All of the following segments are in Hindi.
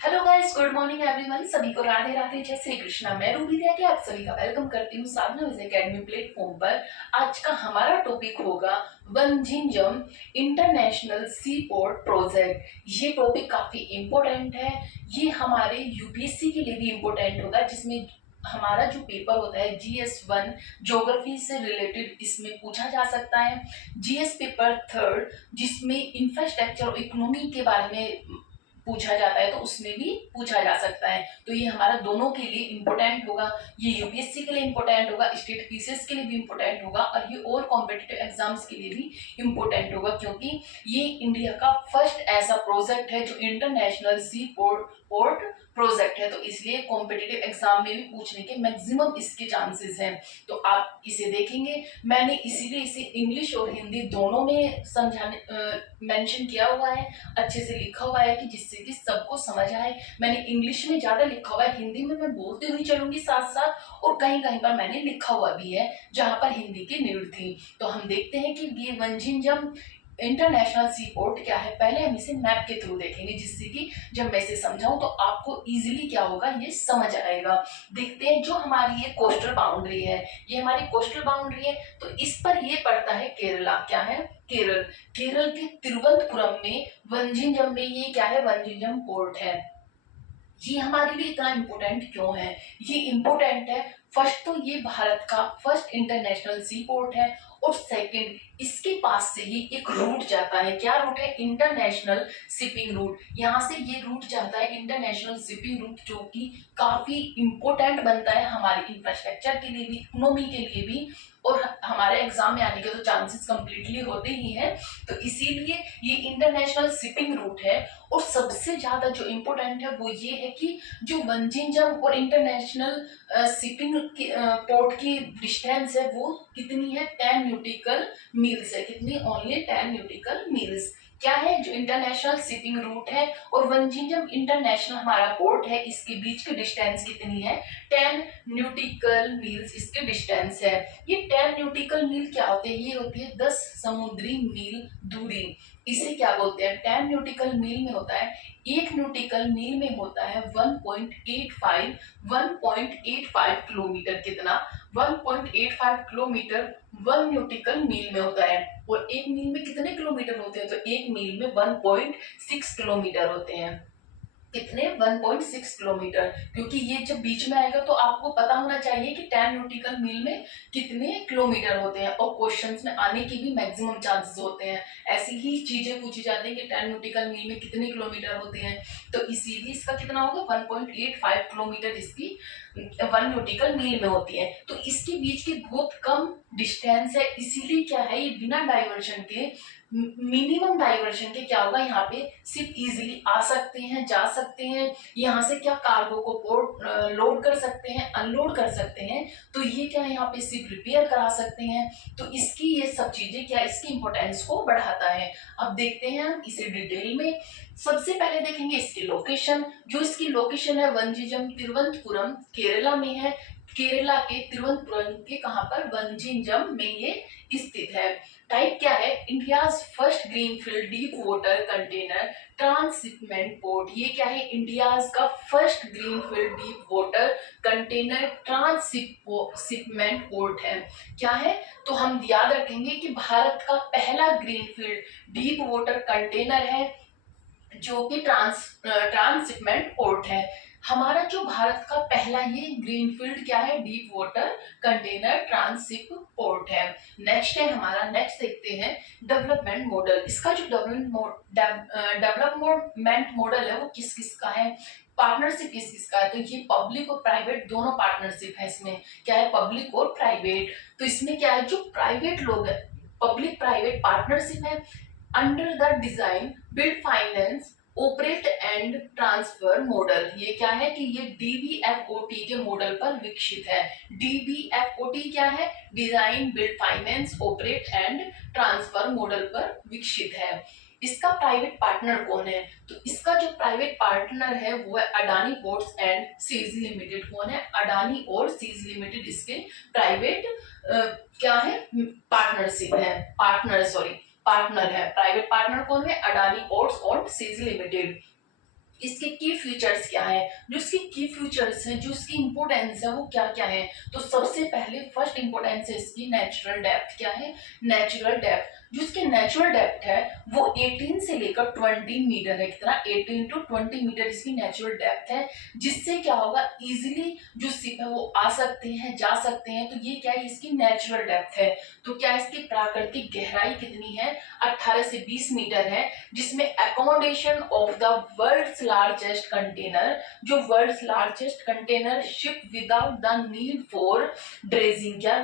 Hello guys, good morning everyone. सभी को राधे राधे, जय श्री कृष्णा। मैं रूबी दया के आप सभी का वेलकम करती हूँ साधना विजय एकेडमी प्लेटफॉर्म पर। आज का हमारा टॉपिक होगा वंजिंजम इंटरनेशनल सी पोर्ट प्रोजेक्ट। ये टॉपिक काफी इम्पोर्टेंट है। ये हमारे यूपीएससी के लिए भी इम्पोर्टेंट होगा, जिसमें हमारा जो पेपर होता है GS1 ज्योग्राफी से रिलेटेड, इसमें पूछा जा सकता है। GS पेपर थर्ड, जिसमें इंफ्रास्ट्रक्चर और इकोनॉमी के बारे में पूछा जाता है, तो उसमें भी पूछा जा सकता है। तो ये हमारा दोनों के लिए इम्पोर्टेंट होगा। ये यूपीएससी के लिए इम्पोर्टेंट होगा, स्टेट पीसीएस के लिए भी इम्पोर्टेंट होगा, और ये और कॉम्पिटिटिव एग्जाम्स के लिए भी इम्पोर्टेंट होगा, क्योंकि ये इंडिया का फर्स्ट ऐसा प्रोजेक्ट है जो इंटरनेशनल सी पोर्ट प्रोजेक्ट है। तो इसलिए कॉम्पिटिटिव एग्जाम में भी पूछने के मैक्सिमम इसके चांसेस हैं। तो आप इसे देखेंगे। मैंने इसीलिए इसे इंग्लिश और हिंदी दोनों में समझाने मेंशन किया हुआ है, अच्छे से लिखा हुआ है, कि जिससे कि सबको समझ आए। मैंने इंग्लिश में ज्यादा लिखा हुआ है, हिंदी में मैं बोलती हुई चलूंगी साथ साथ, और कहीं कहीं पर मैंने लिखा हुआ भी है जहां पर हिंदी की नीड थी। तो हम देखते हैं कि ये वंजिंजम इंटरनेशनल सी पोर्ट क्या है। पहले हम इसे मैप के थ्रू देखेंगे, जिससे कि जब मैं इसे समझाऊं तो आपको इजीली क्या होगा, ये समझ आएगा। देखते हैं, जो हमारी ये कोस्टल बाउंड्री है, ये हमारी कोस्टल बाउंड्री है। तो इस पर ये पड़ता है केरला। क्या है? केरल। केरल के तिरुवनंतपुरम में वंजिंजम में ये क्या है, वंजिंजम पोर्ट है। ये हमारे लिए इतना इम्पोर्टेंट क्यों है? ये इम्पोर्टेंट है, फर्स्ट तो ये भारत का फर्स्ट इंटरनेशनल सी पोर्ट है, और सेकंड, इसके पास से ही एक रूट जाता है। क्या रूट है? International shipping root. यहाँ से ये रूट जाता है, इंटरनेशनल शिपिंग रूट, जो कि काफी इंपॉर्टेंट बनता है हमारे इंफ्रास्ट्रक्चर के लिए भी, इकोनॉमी के लिए भी, और हमारे एग्जाम में आने के तो चांसेस कंप्लीटली होते ही हैं। तो इसीलिए ये इंटरनेशनल शिपिंग रूट है। और सबसे ज्यादा जो इम्पोर्टेंट है वो ये है कि जो वंजिंजम और इंटरनेशनल शिपिंग पोर्ट की डिस्टेंस है वो कितनी है, 10 न्यूटिकल मील्स है। कितनी? Only 10 न्यूटिकल meals. क्या है? जो इंटरनेशनल शिपिंग रूट है और वंजिंजम इंटरनेशनल हमारा पोर्ट है, इसके बीच की डिस्टेंस कितनी है? 10 न्यूटिकल मील्स इसके डिस्टेंस है। ये 10 न्यूटिकल मील क्या होते हैं? ये होती है 10 समुद्री मील दूरी। इसे क्या बोलते हैं? 10 न्यूटिकल मील में होता है, 1 न्यूटिकल मील में होता है 1.85 किलोमीटर। कितना? 1.85 किलोमीटर 1 न्यूटिकल मील में होता है। और एक मील में कितने किलोमीटर होते हैं? तो एक मील में 1.6 किलोमीटर होते हैं। कितने? 1.6 किलोमीटर। क्योंकि ये जब बीच में आएगा तो आपको पता होना चाहिए कि 10 न्यूटिकल मील में कितने किलोमीटर होते हैं, और क्वेश्चंस में आने की भी मैक्सिमम चांसेस होते हैं। ऐसी ही चीजें पूछी जाती हैं कि 10 न्यूटिकल मील में कितने किलोमीटर होते हैं। तो इसीलिए इसका कितना होगा? 1.85 किलोमीटर इसकी 1 न्यूटिकल मील में होती है। तो इसके बीच की बहुत कम डिस्टेंस है, इसीलिए क्या है, ये बिना डाइवर्शन के, मिनिमम डाइवर्शन के क्या होगा, यहाँ पे सिर्फ इजीली आ सकते हैं, जा सकते हैं। यहाँ से क्या, कार्गो को पोर्ट लोड कर सकते हैं, अनलोड कर सकते हैं। तो ये क्या है, यहाँ पे सिर्फ रिपेयर करा सकते हैं। तो इसकी ये सब चीजें क्या, इसकी इंपॉर्टेंस को बढ़ाता है। अब देखते हैं हम इसे डिटेल में। सबसे पहले देखेंगे इसकी लोकेशन। जो इसकी लोकेशन है, वंजिजम तिरुवनंतपुरम केरला में है। केरला के तिरुवनंतपुरम के कहां पर? वंजिजम में ये स्थित है। टाइप क्या है? India's first greenfield deep water container transshipment port. ये क्या है? इंडियाज का first greenfield deep water container transshipment port है। क्या है? तो हम याद रखेंगे कि भारत का पहला ग्रीनफील्ड डीप वाटर कंटेनर है, जो कि ट्रांसशिपमेंट पोर्ट है। हमारा जो भारत का पहला ये ग्रीनफील्ड क्या है? Deep water container transship port है। नेक्स्ट है हमारा, नेक्स्ट देखते हैं डेवलपमेंट मॉडल। इसका जो डेवलपमेंट मॉडल है वो किस किस का है, पार्टनरशिप किस किस का है? तो ये पब्लिक और प्राइवेट दोनों पार्टनरशिप है। इसमें क्या है? पब्लिक और प्राइवेट। तो इसमें क्या है, जो प्राइवेट लोग है, पब्लिक प्राइवेट पार्टनरशिप है, under the design build finance operate and transfer model. ये क्या है कि ये डीबीएफओटी के मॉडल पर विकसित है। डीबीएफओटी क्या है? Design build finance operate and transfer model पर विकसित है। इसका प्राइवेट पार्टनर कौन है? तो इसका जो प्राइवेट पार्टनर है वो है Adani ports and SEZ limited. कौन है? अडानी और सीज लिमिटेड इसके प्राइवेट क्या है, पार्टनरशिप है, पार्टनर है। प्राइवेट पार्टनर कौन है? अडानी पोर्ट्स और सीज लिमिटेड। इसके की फीचर्स क्या है, जो इसके की फीचर्स हैं, जो इसकी इंपोर्टेंस है वो क्या क्या है। तो सबसे पहले फर्स्ट इंपोर्टेंस है इसकी नेचुरल डेप्थ। क्या है? Natural depth. जो इसकी नेचुरल डेप्थ है वो 18 से लेकर 20 मीटर है। कितना? 18 टू 20 मीटर इसकी नेचुरल डेप्थ है, जिससे क्या होगा, इजिली जो शिप है वो आ सकते हैं, जा सकते हैं। तो ये क्या है? इसकी नेचुरल डेप्थ है। तो क्या इसकी प्राकृतिक गहराई कितनी है? 18 से 20 मीटर है, जिसमें accommodation of the world's largest container, जो world's largest container ship without the need for dredging. क्या?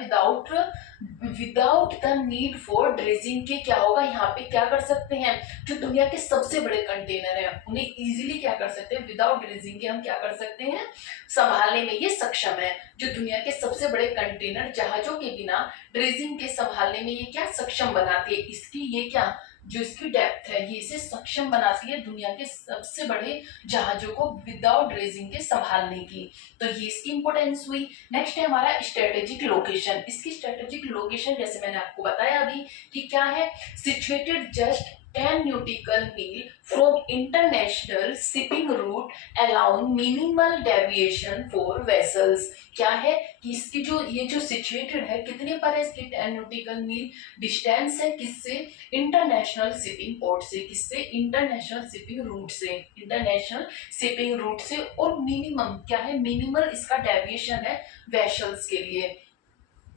Without the need for dredging के क्या होगा, यहाँ पे क्या कर सकते हैं, जो दुनिया के सबसे बड़े कंटेनर हैं उन्हें इजीली क्या कर सकते हैं, विदाउट ड्रेजिंग के हम क्या कर सकते हैं, संभालने में ये सक्षम है। जो दुनिया के सबसे बड़े कंटेनर जहाजों के बिना ड्रेजिंग के संभालने में ये क्या सक्षम बनाती है, इसकी ये क्या, जो इसकी डेप्थ है ये इसे सक्षम बनाती है दुनिया के सबसे बड़े जहाजों को विदाउट ड्रेजिंग के संभालने की। तो ये इसकी इंपोर्टेंस हुई। नेक्स्ट है हमारा स्ट्रेटेजिक लोकेशन। इसकी स्ट्रेटेजिक लोकेशन जैसे मैंने आपको बताया अभी कि क्या है, situated just 10 nautical mile from international shipping route allowing minimal deviation for vessels। क्या है कि इसकी जो ये जो सिचुएटेड है कितने पर है, इसकी 10 nautical mile डिस्टेंस है किससे, इंटरनेशनल शिपिंग पोर्ट से। किससे? इंटरनेशनल शिपिंग रूट से, इंटरनेशनल शिपिंग रूट से। और मिनिमम क्या है, मिनिमल इसका डेविएशन है वेसल्स के लिए।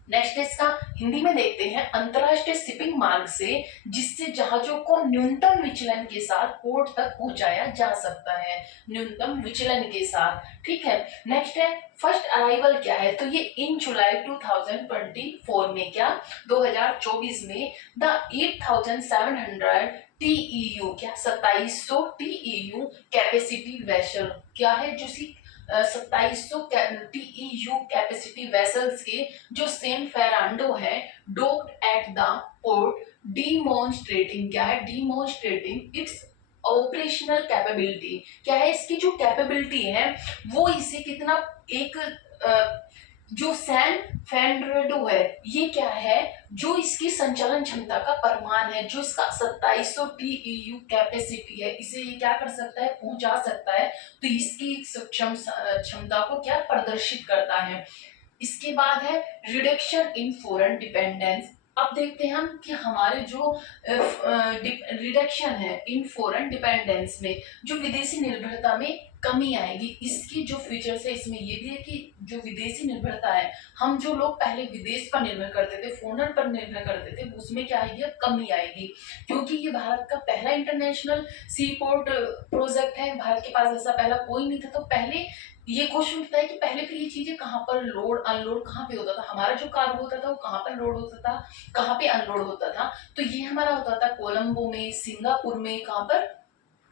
नेक्स्ट इसका हिंदी में देखते हैं, अंतरराष्ट्रीय शिपिंग मार्ग से जिससे जहाजों को न्यूनतम विचलन के साथ पोर्ट तक पहुंचाया जा सकता है, न्यूनतम विचलन के साथ। ठीक है। नेक्स्ट है फर्स्ट अराइवल। क्या है, तो ये इन जुलाई 2024 में, क्या 2024 में द 8700 TEU, क्या 2700 TEU कैपेसिटी वेसल, क्या है जो 2700 TEU कैपेसिटी वेसल्स के जो सेंट फेरांडो है docked at the port demonstrating, क्या है, डिमॉन्स्ट्रेटिंग इट्स ऑपरेशनल कैपेबिलिटी। क्या है, इसकी जो कैपेबिलिटी है वो इसे कितना, एक जो सैन फेरांडो है ये क्या है, जो इसकी संचालन क्षमता का परिमाण है, जो इसका 2700 TEU कैपेसिटी है, इसे ये क्या कर सकता है, पहुंचा सकता है। तो इसकी सक्षम क्षमता को क्या प्रदर्शित करता है। इसके बाद है रिडक्शन इन फॉरेन डिपेंडेंस। अब देखते हैं हम कि हमारे जो रिडक्शन है इन फॉरेन डिपेंडेंस में, जो विदेशी निर्भरता में कमी आएगी। इसकी जो फीचर्स है इसमें ये भी है कि जो विदेशी निर्भरता है, हम जो लोग पहले विदेश पर निर्भर करते थे, फॉरेनर पर निर्भर करते थे, उसमें क्या आएगी, कमी आएगी। क्योंकि ये भारत का पहला इंटरनेशनल सी पोर्ट प्रोजेक्ट है, भारत के पास ऐसा पहला कोई नहीं था। तो पहले ये क्वेश्चन उठता है कि पहले फिर ये चीजें कहाँ पर लोड अनलोड कहाँ पे होता था, हमारा जो कार्गो होता था वो कहाँ पर लोड होता था, कहाँ पे अनलोड होता था। तो ये हमारा होता था कोलंबो में, सिंगापुर में, कहाँ पर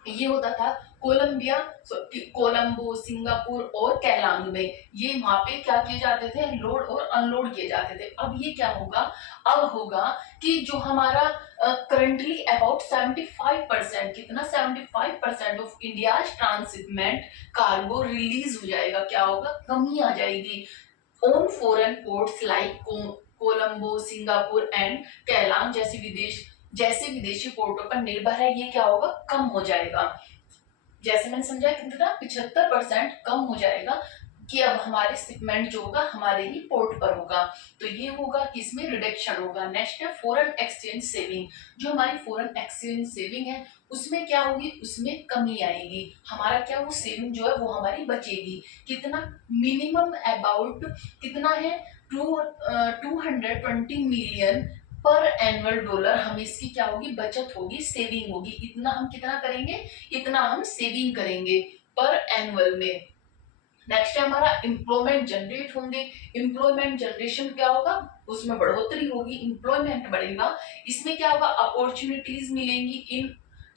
ये होता था, कोलंबो, सिंगापुर और कैलांग में। ये वहां पे क्या किए जाते थे, लोड और अनलोड किए जाते थे। अब ये क्या होगा, अब होगा कि जो हमारा करंटली अबाउट 75%, कितना 75% of India transshipment cargo release हो जाएगा। क्या होगा, कमी आ जाएगी on foreign ports like Colombo, Singapore and Keylong जैसे विदेशी पोर्टों पर निर्भर है, ये क्या होगा, कम हो जाएगा। जैसे मैंने समझा कितना 75% कम हो जाएगा कि अब हमारे शिपमेंट जो होगा हमारे ही पोर्ट पर होगा। तो ये होगा कि इसमें रिडक्शन होगा। नेक्स्ट है फॉरेन एक्सचेंज सेविंग। जो हमारी फॉरेन एक्सचेंज सेविंग है उसमें क्या होगी, उसमें कमी आएगी। हमारा क्या, वो सेविंग जो है वो हमारी बचेगी। कितना, मिनिमम अबाउट कितना है, 220 मिलियन पर एनुअल डॉलर हमें इसकी क्या होगी, बचत होगी, सेविंग होगी। इतना हम कितना करेंगे, इतना हम सेविंग करेंगे पर एनुअल में। नेक्स्ट है हमारा एम्प्लॉयमेंट जनरेट होंगे। एम्प्लॉयमेंट जनरेशन क्या होगा, उसमें बढ़ोतरी होगी, एम्प्लॉयमेंट बढ़ेगा। इसमें क्या होगा, अपॉर्चुनिटीज मिलेंगी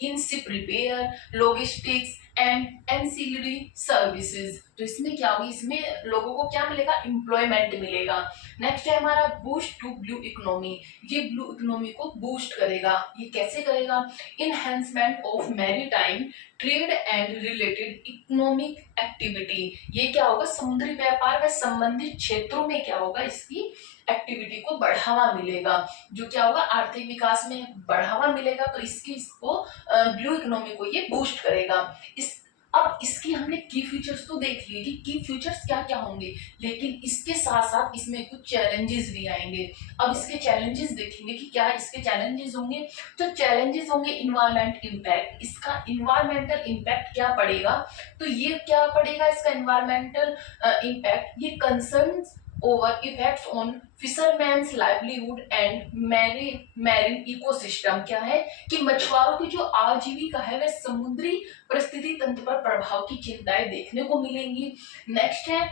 in ship repair, logistics and ancillary services. तो इसमें क्या होगी, इसमें लोगों को क्या मिलेगा, एम्प्लॉयमेंट मिलेगा। नेक्स्ट है हमारा बूस्ट टू ब्लू इकोनॉमी। ये ब्लू इकोनॉमी को बूस्ट करेगा। ये कैसे करेगा, enhancement of maritime trade and related economic activity. ये क्या होगा, समुद्री व्यापार व संबंधित क्षेत्रों में क्या होगा, इसकी एक्टिविटी को बढ़ावा मिलेगा। जो क्या होगा, आर्थिक विकास में बढ़ावा मिलेगा। तो इसको ब्लू इकोनॉमी को ये बूस्ट करेगा। इस अब इसकी हमने की फीचर्स तो देख लिए कि की फीचर्स क्या क्या होंगे, लेकिन इसके साथ साथ इसमें कुछ चैलेंजेस भी आएंगे। अब इसके चैलेंजेस देखेंगे कि क्या इसके चैलेंजेस होंगे। तो चैलेंजेस होंगे इन्वायरमेंट इम्पैक्ट, इसका इन्वायरमेंटल इम्पैक्ट क्या पड़ेगा। तो ये क्या पड़ेगा इसका इन्वायरमेंटल इम्पैक्ट, ये concerns over effects on fisherman's livelihood and marine ecosystem. क्या है कि मछुआरों की जो आजीविका है वह समुद्री परिस्थिति तंत्र पर प्रभाव की चिंताएं देखने को मिलेंगी। नेक्स्ट है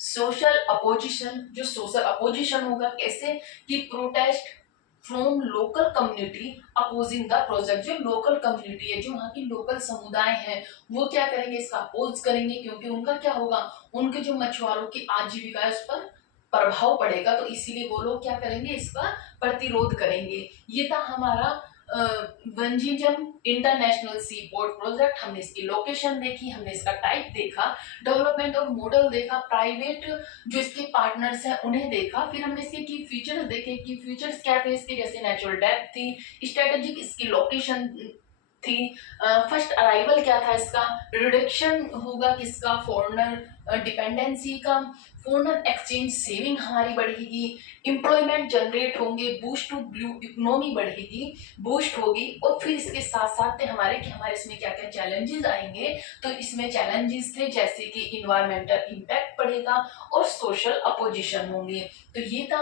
सोशल अपोजिशन, जो सोशल अपोजिशन होगा कैसे कि protest from local community opposing the project. जो लोकल कम्युनिटी है, जो वहाँ की लोकल समुदाय है, वो क्या करेंगे, इसका अपोज करेंगे, क्योंकि उनका क्या होगा, उनके जो मछुआरों की आजीविका है उस पर प्रभाव पड़ेगा, तो इसीलिए वो लोग क्या करेंगे, इसका प्रतिरोध करेंगे। ये था हमारा वंजीजम इंटरनेशनल सी पोर्ट प्रोजेक्ट। हमने इसकी लोकेशन देखी, हमने इसका टाइप देखा, डेवलपमेंट और मॉडल देखा, प्राइवेट जो इसके पार्टनर्स हैं उन्हें देखा, फिर हमने इसके की फीचर्स देखे कि फीचर्स क्या थे इसके, जैसे नेचुरल डेप्थ थी, स्ट्रेटेजिक इसकी लोकेशन थी, फर्स्ट अराइवल क्या था इसका, रिडक्शन होगा किसका, फॉरेनर डिपेंडेंसी का, फॉरेनर एक्सचेंज सेविंग हमारी बढ़ेगी, एम्प्लॉयमेंट जनरेट होंगे, बूस्ट टू ब्लू इकोनॉमी बढ़ेगी, बूस्ट होगी। और फिर इसके साथ साथ थे हमारे कि हमारे इसमें क्या क्या चैलेंजेस आएंगे। तो इसमें चैलेंजेस थे जैसे कि इन्वायरमेंटल इम्पैक्ट पड़ेगा और सोशल अपोजिशन होंगे। तो ये था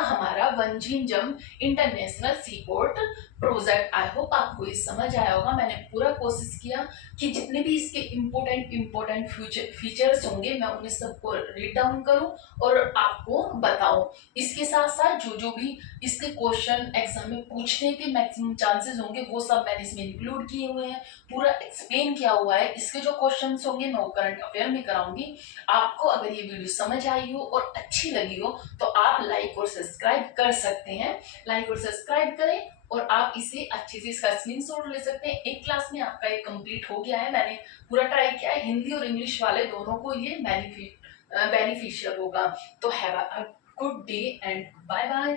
हमारा Vizhinjam international seaport project. I hope आपको ये समझ आया होगा। मैंने पूरा कोशिश किया कि जितने भी इसके इम्पोर्टेंट फीचर्स होंगे मैं उन्हें सबको रीड डाउन करूं और आपको बताऊं। इसके साथ साथ जो जो भी इसके क्वेश्चन एग्जाम में पूछने के मैक्सिमम चांसेस होंगे वो सब मैंने इसमें इंक्लूड किए हुए हैं, पूरा एक्सप्लेन किया हुआ है। इसके जो क्वेश्चन होंगे मैं वो करंट अफेयर में कराऊंगी। आपको अगर ये वीडियो समझ आई हो और अच्छी लगी हो तो आप लाइक और सब्सक्राइब कर सकते हैं। लाइक और सब्सक्राइब करें और आप इसे अच्छे से इसका स्क्रीनशॉट ले सकते हैं। एक क्लास में आपका ये कंप्लीट हो गया है, मैंने पूरा ट्राई किया है, हिंदी और इंग्लिश वाले दोनों को ये बेनिफिशियल होगा। तो have a good day and bye bye.